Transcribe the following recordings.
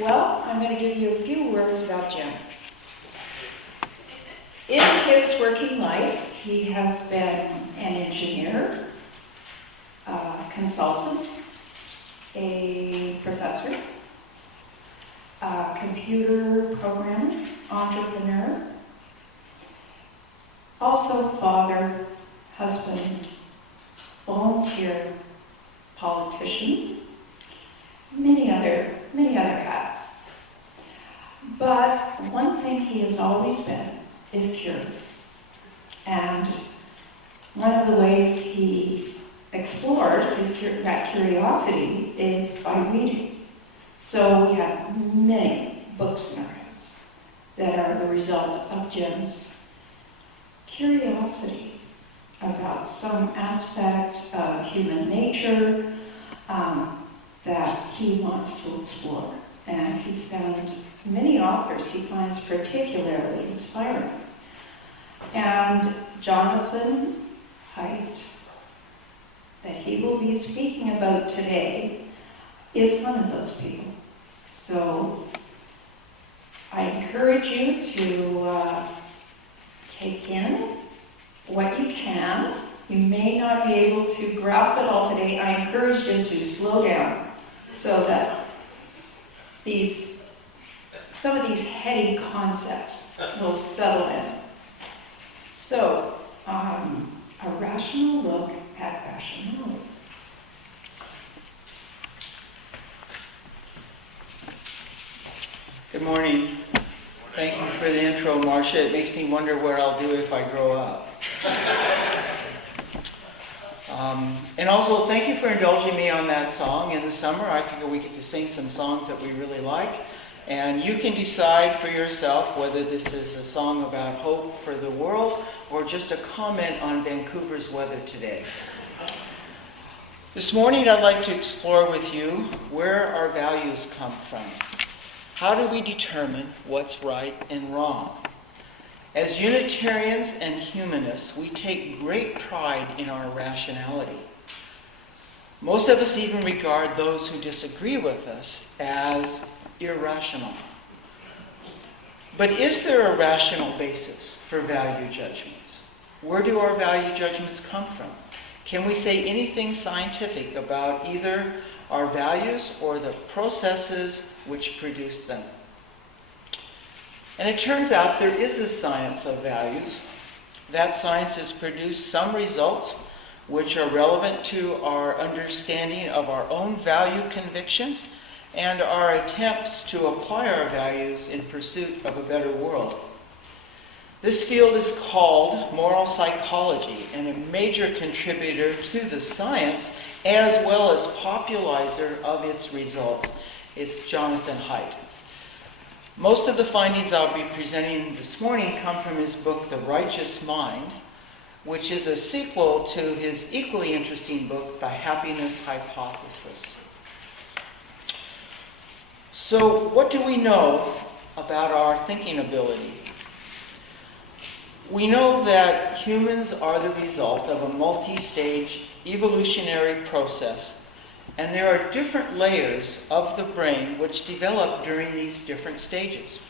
Well, I'm going to give you a few words about Jim. In his working life, he has been an engineer, a consultant, a professor, a computer programmer, entrepreneur, also father, husband, volunteer, politician, many other hats. But one thing he has always been is curious. And one of the ways he explores that curiosity is by reading. So we have many books in our house that are the result of Jim's curiosity about some aspect of human nature that he wants to explore. And he's found many authors he finds particularly inspiring. And Jonathan Haidt, that he will be speaking about today, is one of those people. So I encourage you to take in what you can. You may not be able to grasp it all today. I encourage you to slow down so that some of these heady concepts will settle in. So, a rational look at rationality. Good morning. Thank you for the intro, Marcia. It makes me wonder what I'll do if I grow up. And also, thank you for indulging me on that song. In the summer, I figure we get to sing some songs that we really like. And you can decide for yourself whether this is a song about hope for the world or just a comment on Vancouver's weather today. This morning, I'd like to explore with you where our values come from. How do we determine what's right and wrong? As Unitarians and humanists, we take great pride in our rationality. Most of us even regard those who disagree with us as irrational. But is there a rational basis for value judgments? Where do our value judgments come from? Can we say anything scientific about either our values or the processes which produce them? And it turns out there is a science of values. That science has produced some results which are relevant to our understanding of our own value convictions and our attempts to apply our values in pursuit of a better world. This field is called moral psychology, and a major contributor to the science as well as popularizer of its results. It's Jonathan Haidt. Most of the findings I'll be presenting this morning come from his book, The Righteous Mind, which is a sequel to his equally interesting book, The Happiness Hypothesis. So, what do we know about our thinking ability? We know that humans are the result of a multi-stage evolutionary process, and there are different layers of the brain which develop during these different stages.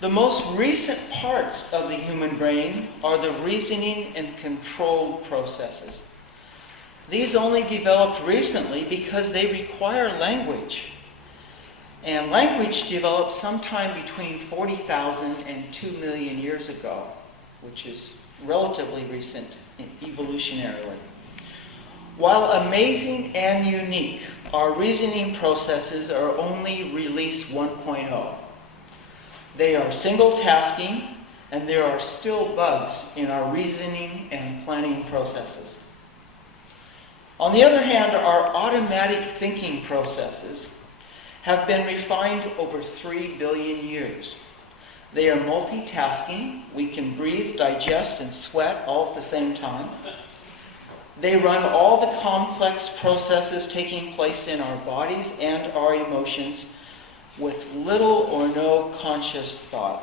The most recent parts of the human brain are the reasoning and control processes. These only developed recently because they require language. And language developed sometime between 40,000 and 2 million years ago, which is relatively recent evolutionarily. While amazing and unique, our reasoning processes are only release 1.0. They are single-tasking, and there are still bugs in our reasoning and planning processes. On the other hand, our automatic thinking processes have been refined over 3 billion years. They are multitasking. We can breathe, digest, and sweat all at the same time. They run all the complex processes taking place in our bodies and our emotions with little or no conscious thought.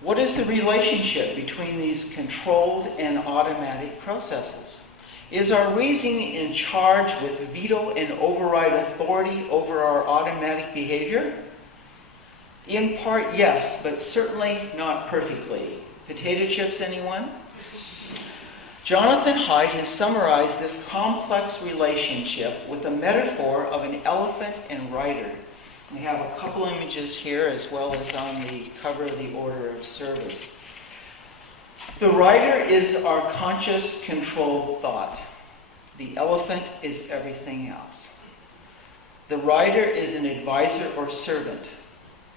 What is the relationship between these controlled and automatic processes? Is our reasoning in charge with veto and override authority over our automatic behavior? In part, yes, but certainly not perfectly. Potato chips, anyone? Jonathan Haidt has summarized this complex relationship with a metaphor of an elephant and rider. We have a couple images here as well as on the cover of the order of service. The rider is our conscious, controlled thought. The elephant is everything else. The rider is an advisor or servant,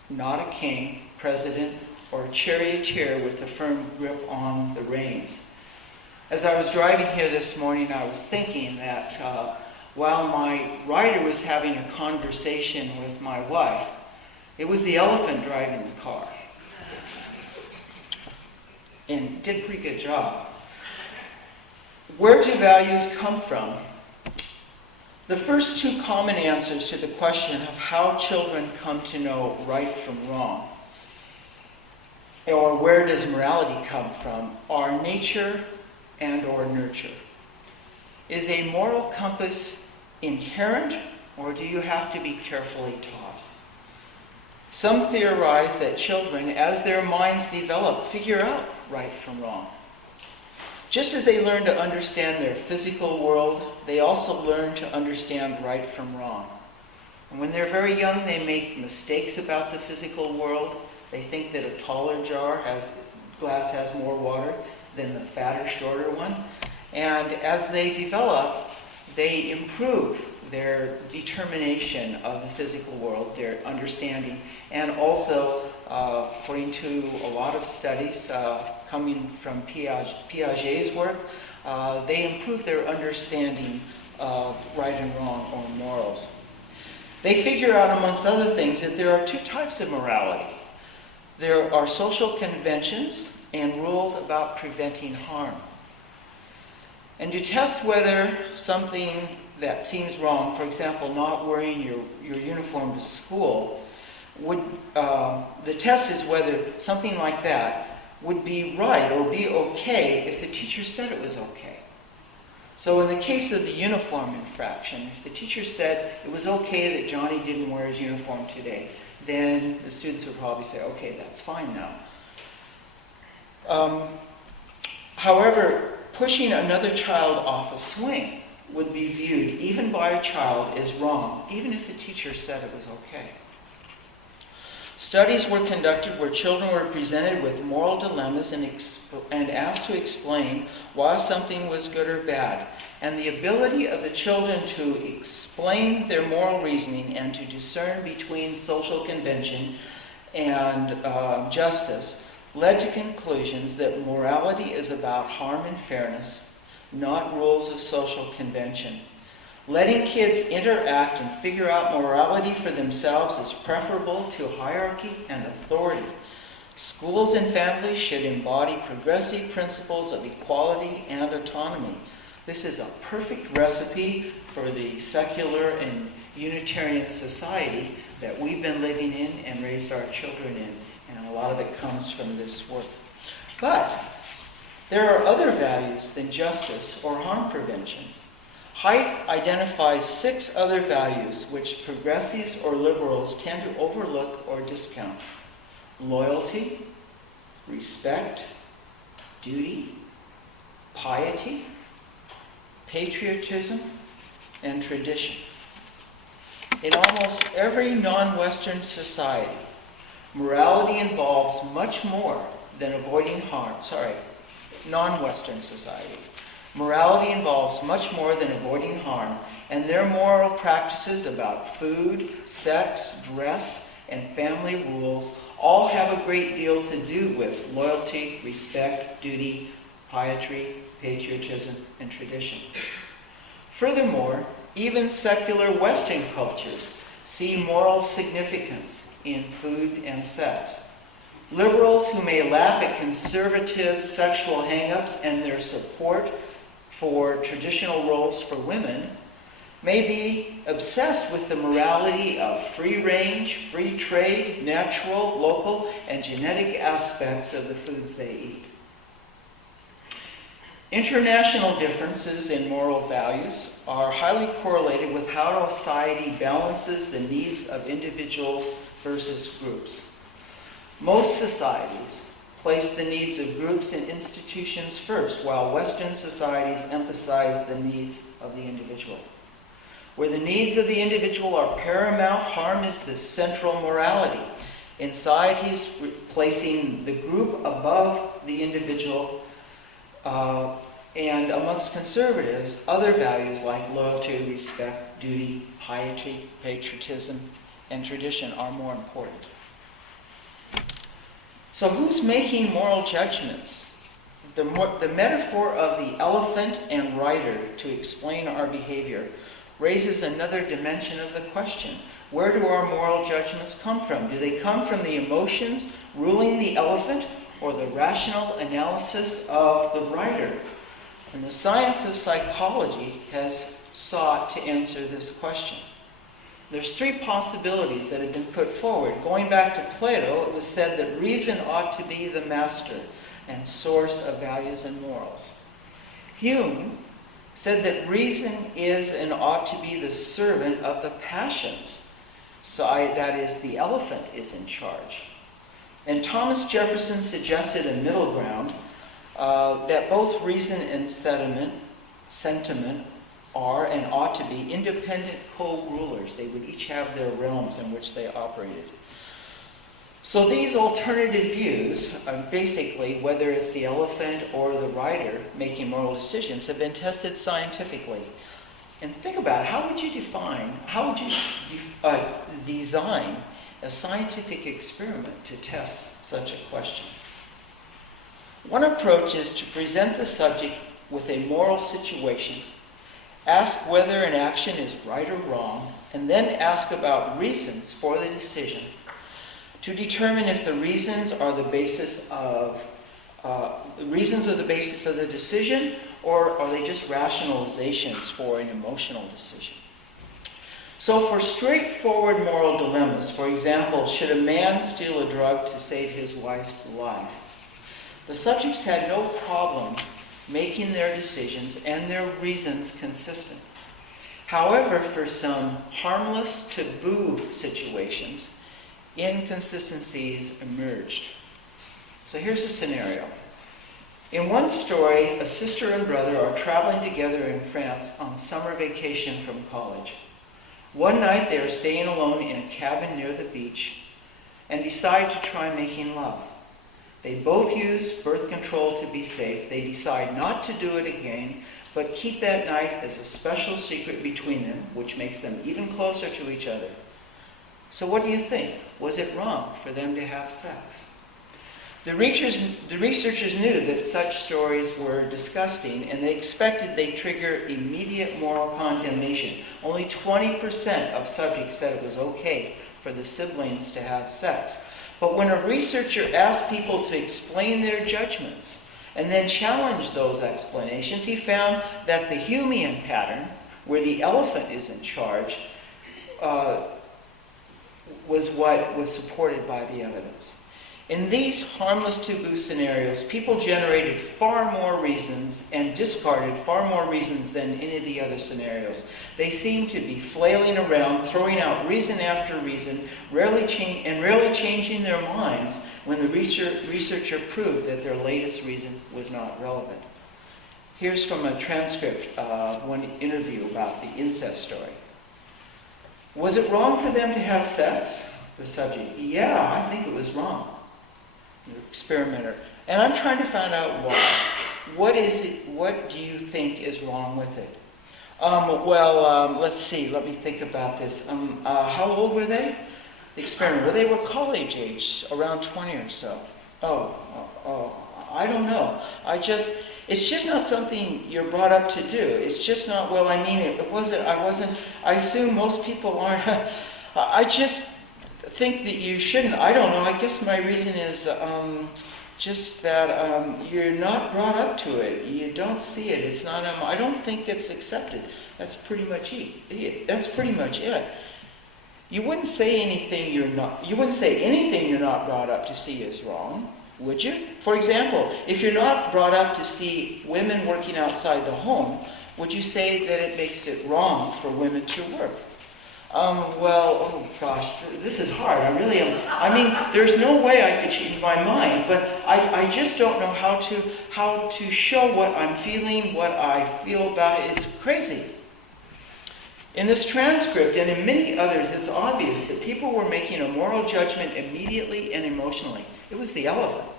not a king, president, or a charioteer with a firm grip on the reins. As I was driving here this morning, I was thinking that while my rider was having a conversation with my wife, it was the elephant driving the car. And did a pretty good job. Where do values come from? The first two common answers to the question of how children come to know right from wrong, or where does morality come from, are nature and or nurture. Is a moral compass inherent, or do you have to be carefully taught? Some theorize that children, as their minds develop, figure out right from wrong. Just as they learn to understand their physical world, they also learn to understand right from wrong. And when they're very young, they make mistakes about the physical world. They think that a taller glass has more water than the fatter, shorter one. And as they develop, they improve their determination of the physical world, their understanding, and also, according to a lot of studies coming from Piaget's work, they improve their understanding of right and wrong or morals. They figure out, amongst other things, that there are two types of morality. There are social conventions and rules about preventing harm. And to test whether something that seems wrong, for example, not wearing your uniform to school, the test is whether something like that would be right or be okay if the teacher said it was okay. So in the case of the uniform infraction, if the teacher said it was okay that Johnny didn't wear his uniform today, then the students would probably say, okay, that's fine now. However, pushing another child off a swing would be viewed, even by a child, as wrong, even if the teacher said it was okay. Studies were conducted where children were presented with moral dilemmas and asked to explain why something was good or bad. And the ability of the children to explain their moral reasoning and to discern between social convention and justice led to conclusions that morality is about harm and fairness, not rules of social convention. Letting kids interact and figure out morality for themselves is preferable to hierarchy and authority. Schools and families should embody progressive principles of equality and autonomy. This is a perfect recipe for the secular and Unitarian society that we've been living in and raised our children in. And a lot of it comes from this work. But there are other values than justice or harm prevention. Haidt identifies 6 other values which progressives or liberals tend to overlook or discount: loyalty, respect, duty, piety, patriotism, and tradition. In almost every non-Western society, morality involves much more than avoiding harm. Non-Western society. Morality involves much more than avoiding harm, and their moral practices about food, sex, dress, and family rules all have a great deal to do with loyalty, respect, duty, piety, patriotism, and tradition. Furthermore, even secular Western cultures see moral significance in food and sex. Liberals who may laugh at conservative sexual hang-ups and their support for traditional roles for women may be obsessed with the morality of free range, free trade, natural, local, and genetic aspects of the foods they eat. International differences in moral values are highly correlated with how a society balances the needs of individuals versus groups. Most societies place the needs of groups and institutions first, while Western societies emphasize the needs of the individual. Where the needs of the individual are paramount, harm is the central morality. In societies placing the group above the individual, and amongst conservatives, other values like loyalty, respect, duty, piety, patriotism, and tradition are more important. So who's making moral judgments? The metaphor of the elephant and rider to explain our behavior raises another dimension of the question. Where do our moral judgments come from? Do they come from the emotions ruling the elephant or the rational analysis of the rider? And the science of psychology has sought to answer this question. There's three possibilities that have been put forward. Going back to Plato, it was said that reason ought to be the master and source of values and morals. Hume said that reason is and ought to be the servant of the passions. So that is, the elephant is in charge. And Thomas Jefferson suggested a middle ground that both reason and sentiment are and ought to be independent co-rulers. They would each have their realms in which they operated. So these alternative views, basically, whether it's the elephant or the rider making moral decisions, have been tested scientifically. And think about it, how would you design a scientific experiment to test such a question? One approach is to present the subject with a moral situation, ask whether an action is right or wrong, and then ask about reasons for the decision to determine if the reasons are the basis of the decision, or are they just rationalizations for an emotional decision. So for straightforward moral dilemmas, for example, should a man steal a drug to save his wife's life? The subjects had no problem making their decisions and their reasons consistent. However, for some harmless taboo situations, inconsistencies emerged. So here's a scenario. In one story, a sister and brother are traveling together in France on summer vacation from college. One night they are staying alone in a cabin near the beach and decide to try making love. They both use birth control to be safe. They decide not to do it again, but keep that night as a special secret between them, which makes them even closer to each other. So what do you think? Was it wrong for them to have sex? The researchers knew that such stories were disgusting, and they expected they'd trigger immediate moral condemnation. Only 20% of subjects said it was okay for the siblings to have sex. But when a researcher asked people to explain their judgments and then challenged those explanations, he found that the Humean pattern, where the elephant is in charge, was what was supported by the evidence. In these harmless taboo scenarios, people generated far more reasons and discarded far more reasons than any of the other scenarios. They seemed to be flailing around, throwing out reason after reason, rarely changing their minds when the researcher proved that their latest reason was not relevant. Here's from a transcript of one interview about the incest story. Was it wrong for them to have sex? The subject, yeah, I think it was wrong. The experimenter, and I'm trying to find out why. What is it? What do you think is wrong with it? Let's see. Let me think about this. How old were they? The experimenter. They were college age, around 20 or so. I don't know. It's just not something you're brought up to do. It's just not. Well, I mean, it wasn't. I assume most people aren't. I just think that you shouldn't. I don't know. I guess my reason is just that you're not brought up to it. You don't see it. It's not. I don't think it's accepted. That's pretty much it. That's pretty much it. You wouldn't say anything you're not. You wouldn't say anything you're not brought up to see is wrong. Would you? For example, if you're not brought up to see women working outside the home, would you say that it makes it wrong for women to work? Oh gosh, this is hard. I really am. I mean, there's no way I could change my mind, but I just don't know how to show what I'm feeling, what I feel about it. It's crazy. In this transcript and in many others, it's obvious that people were making a moral judgment immediately and emotionally. It was the elephant.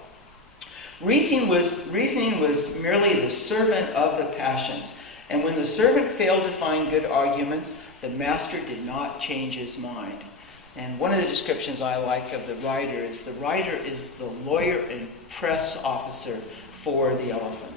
Reasoning was merely the servant of the passions. And when the servant failed to find good arguments, the master did not change his mind. And one of the descriptions I like of the writer is the lawyer and press officer for the elephant.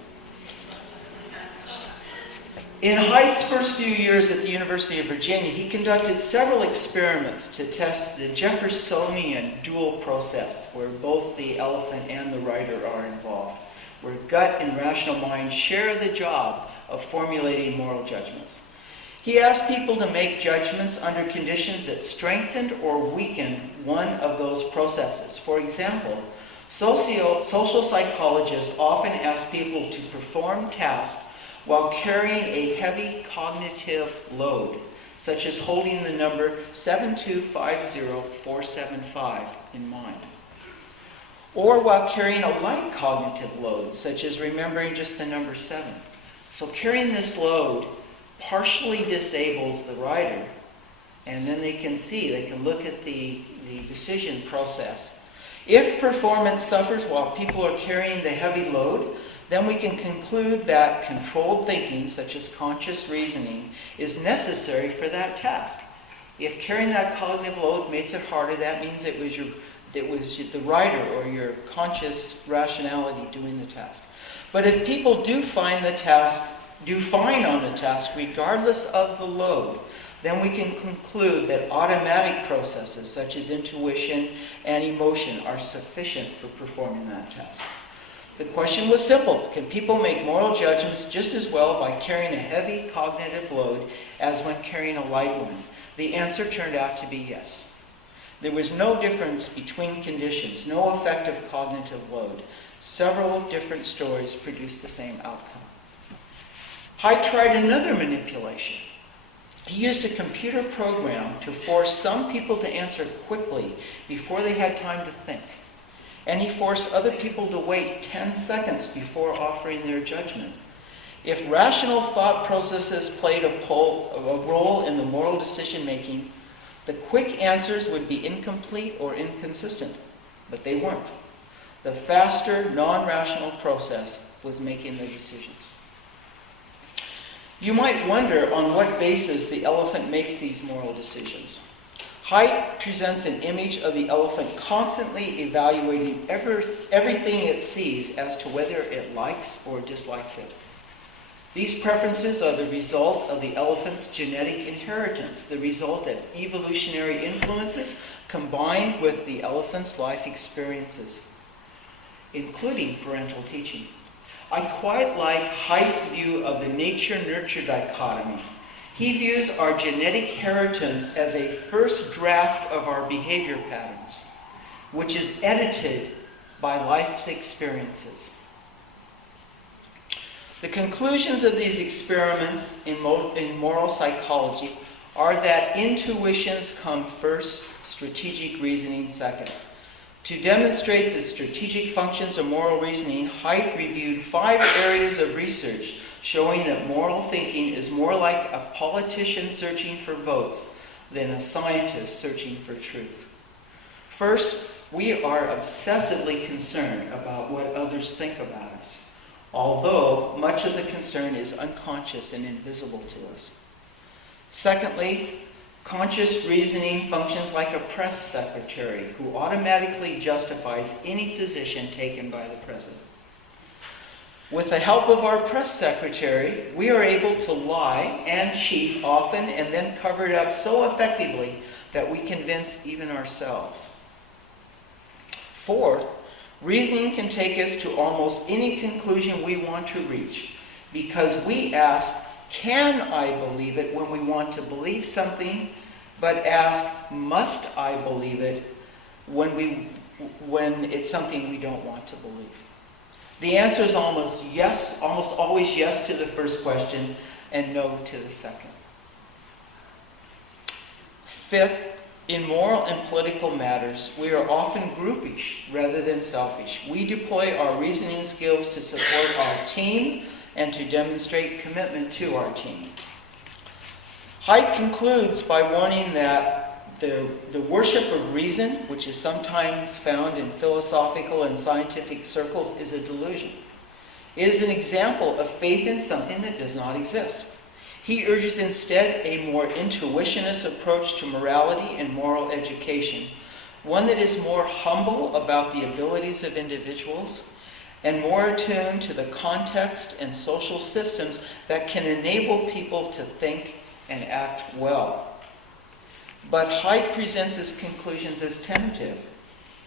In Haidt's first few years at the University of Virginia, he conducted several experiments to test the Jeffersonian dual process, where both the elephant and the writer are involved, where gut and rational mind share the job of formulating moral judgments. He asked people to make judgments under conditions that strengthened or weakened one of those processes. For example, social psychologists often ask people to perform tasks while carrying a heavy cognitive load, such as holding the number 7250475 in mind. Or while carrying a light cognitive load, such as remembering just the number 7. So carrying this load partially disables the writer, and then they can look at the decision process. If performance suffers while people are carrying the heavy load, then we can conclude that controlled thinking, such as conscious reasoning, is necessary for that task. If carrying that cognitive load makes it harder, that means it was the writer or your conscious rationality doing the task. But if people do fine on the task regardless of the load, then we can conclude that automatic processes such as intuition and emotion are sufficient for performing that task. The question was simple. Can people make moral judgments just as well by carrying a heavy cognitive load as when carrying a light one? The answer turned out to be yes. There was no difference between conditions, no effective cognitive load. Several different stories produced the same outcome. Haidt tried another manipulation. He used a computer program to force some people to answer quickly before they had time to think. And he forced other people to wait 10 seconds before offering their judgment. If rational thought processes played a role in the moral decision-making, the quick answers would be incomplete or inconsistent, but they weren't. The faster, non-rational process was making the decisions. You might wonder on what basis the elephant makes these moral decisions. Haidt presents an image of the elephant constantly evaluating everything it sees as to whether it likes or dislikes it. These preferences are the result of the elephant's genetic inheritance, the result of evolutionary influences combined with the elephant's life experiences, including parental teaching. I quite like Haidt's view of the nature-nurture dichotomy. He views our genetic inheritance as a first draft of our behavior patterns, which is edited by life's experiences. The conclusions of these experiments in moral psychology are that intuitions come first, strategic reasoning second. To demonstrate the strategic functions of moral reasoning, Haidt reviewed 5 areas of research showing that moral thinking is more like a politician searching for votes than a scientist searching for truth. First, we are obsessively concerned about what others think about us, although much of the concern is unconscious and invisible to us. Secondly, conscious reasoning functions like a press secretary who automatically justifies any position taken by the president. With the help of our press secretary, we are able to lie and cheat often and then cover it up so effectively that we convince even ourselves. Fourth, reasoning can take us to almost any conclusion we want to reach because we ask, can I believe it when we want to believe something, but ask, must I believe it when we when it's something we don't want to believe? The answer is almost always yes to the first question and no to the second. Fifth, in moral and political matters, we are often groupish rather than selfish. We deploy our reasoning skills to support our team and to demonstrate commitment to our team. Haidt concludes by warning that the worship of reason, which is sometimes found in philosophical and scientific circles, is a delusion. It is an example of faith in something that does not exist. He urges instead a more intuitionist approach to morality and moral education, one that is more humble about the abilities of individuals and more attuned to the context and social systems that can enable people to think and act well. But Haidt presents his conclusions as tentative.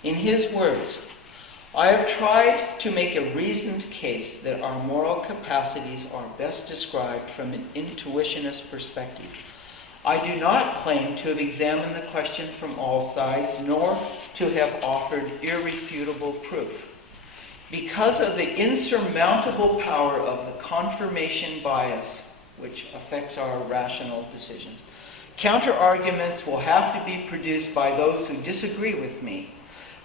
In his words, I have tried to make a reasoned case that our moral capacities are best described from an intuitionist perspective. I do not claim to have examined the question from all sides, nor to have offered irrefutable proof. Because of the insurmountable power of the confirmation bias, which affects our rational decisions, counter-arguments will have to be produced by those who disagree with me.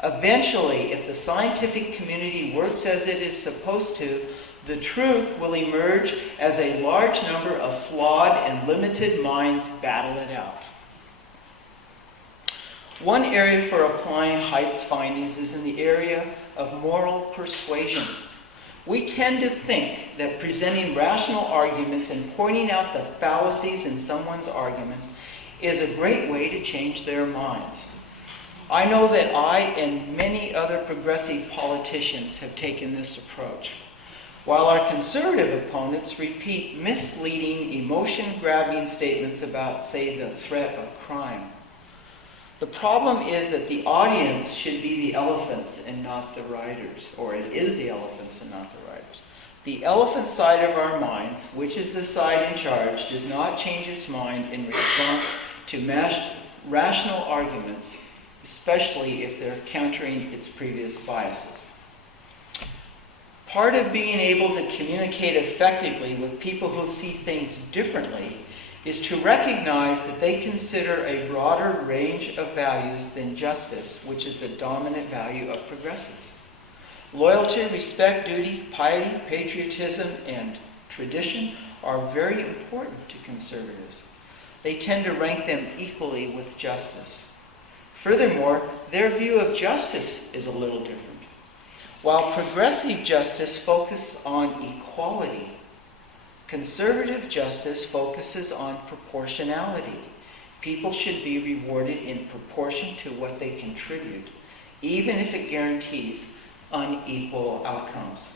Eventually, if the scientific community works as it is supposed to, the truth will emerge as a large number of flawed and limited minds battle it out. One area for applying Haidt's findings is in the area of moral persuasion. We tend to think that presenting rational arguments and pointing out the fallacies in someone's arguments is a great way to change their minds. I know that I and many other progressive politicians have taken this approach, while our conservative opponents repeat misleading, emotion-grabbing statements about, say, the threat of crime. The problem is that the audience should be the elephants and not the riders, or it is the elephants and not the riders. The elephant side of our minds, which is the side in charge, does not change its mind in response to rational arguments, especially if they're countering its previous biases. Part of being able to communicate effectively with people who see things differently is to recognize that they consider a broader range of values than justice, which is the dominant value of progressives. Loyalty, respect, duty, piety, patriotism, and tradition are very important to conservatives. They tend to rank them equally with justice. Furthermore, their view of justice is a little different. While progressive justice focuses on equality, conservative justice focuses on proportionality. People should be rewarded in proportion to what they contribute, even if it guarantees unequal outcomes.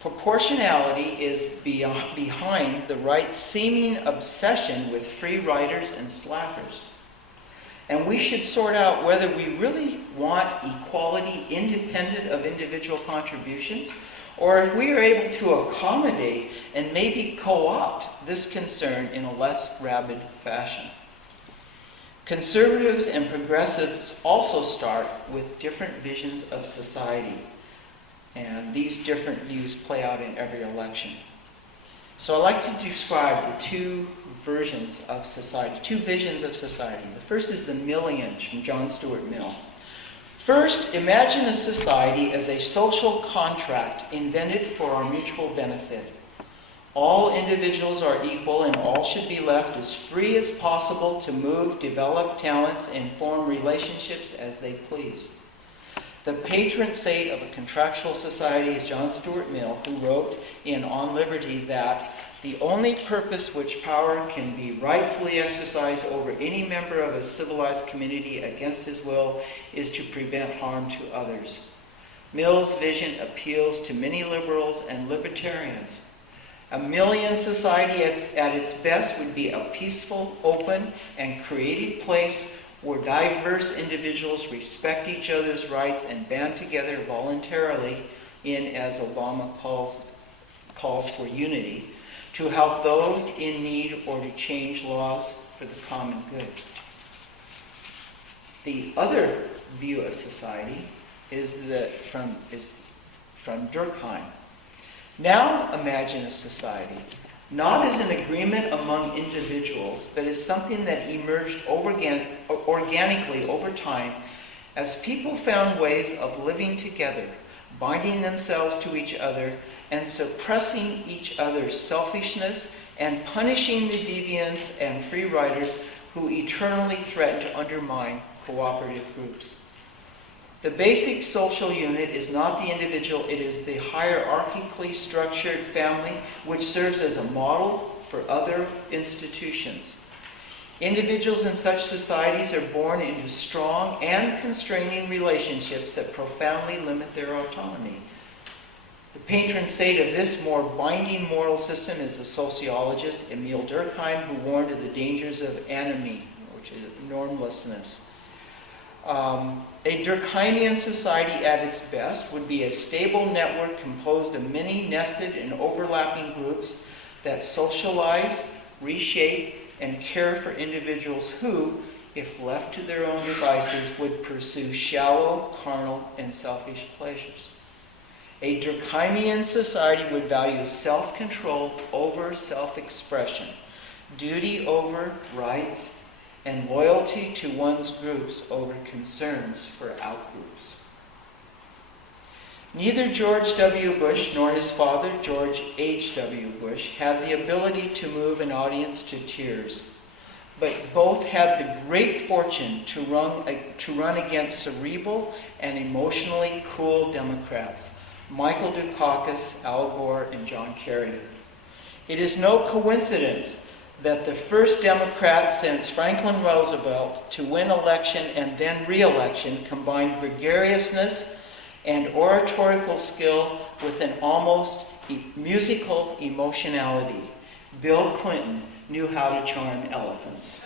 Proportionality is behind the right's seeming obsession with free riders and slackers. And we should sort out whether we really want equality independent of individual contributions, or if we are able to accommodate and maybe co-opt this concern in a less rabid fashion. Conservatives and progressives also start with different visions of society, and these different views play out in every election. So I'd like to describe the two visions of society. The first is the Millian from John Stuart Mill. First, imagine a society as a social contract invented for our mutual benefit. All individuals are equal and all should be left as free as possible to move, develop talents, and form relationships as they please. The patron saint of a contractual society is John Stuart Mill, who wrote in On Liberty that the only purpose which power can be rightfully exercised over any member of a civilized community against his will is to prevent harm to others. Mill's vision appeals to many liberals and libertarians. A Millian society at its best would be a peaceful, open, and creative place where diverse individuals respect each other's rights and band together voluntarily in, as Obama calls for, unity, to help those in need or to change laws for the common good. The other view of society is from Durkheim. Now imagine a society, not as an agreement among individuals, but as something that emerged organically over time as people found ways of living together, binding themselves to each other, and suppressing each other's selfishness and punishing the deviants and free riders who eternally threaten to undermine cooperative groups. The basic social unit is not the individual, it is the hierarchically structured family which serves as a model for other institutions. Individuals in such societies are born into strong and constraining relationships that profoundly limit their autonomy. The patron saint of this more binding moral system is the sociologist Emile Durkheim, who warned of the dangers of anomie, which is normlessness. A Durkheimian society at its best would be a stable network composed of many nested and overlapping groups that socialize, reshape, and care for individuals who, if left to their own devices, would pursue shallow, carnal, and selfish pleasures. A Durkheimian society would value self-control over self-expression, duty over rights, and loyalty to one's groups over concerns for outgroups. Neither George W. Bush nor his father, George H.W. Bush, had the ability to move an audience to tears, but both had the great fortune to run against cerebral and emotionally cool Democrats, Michael Dukakis, Al Gore, and John Kerry. It is no coincidence that the first Democrat since Franklin Roosevelt to win election and then re-election combined gregariousness and oratorical skill with an almost musical emotionality. Bill Clinton knew how to charm elephants.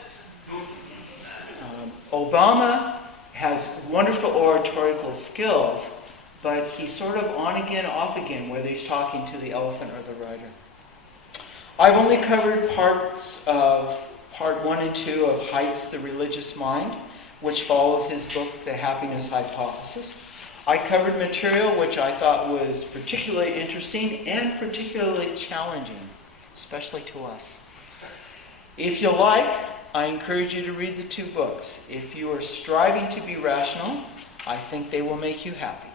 Obama has wonderful oratorical skills, but he's sort of on again, off again, whether he's talking to the elephant or the rider. I've only covered parts of part 1 and 2 of Height's The Religious Mind, which follows his book, The Happiness Hypothesis. I covered material which I thought was particularly interesting and particularly challenging, especially to us. If you like, I encourage you to read the 2 books. If you are striving to be rational, I think they will make you happy.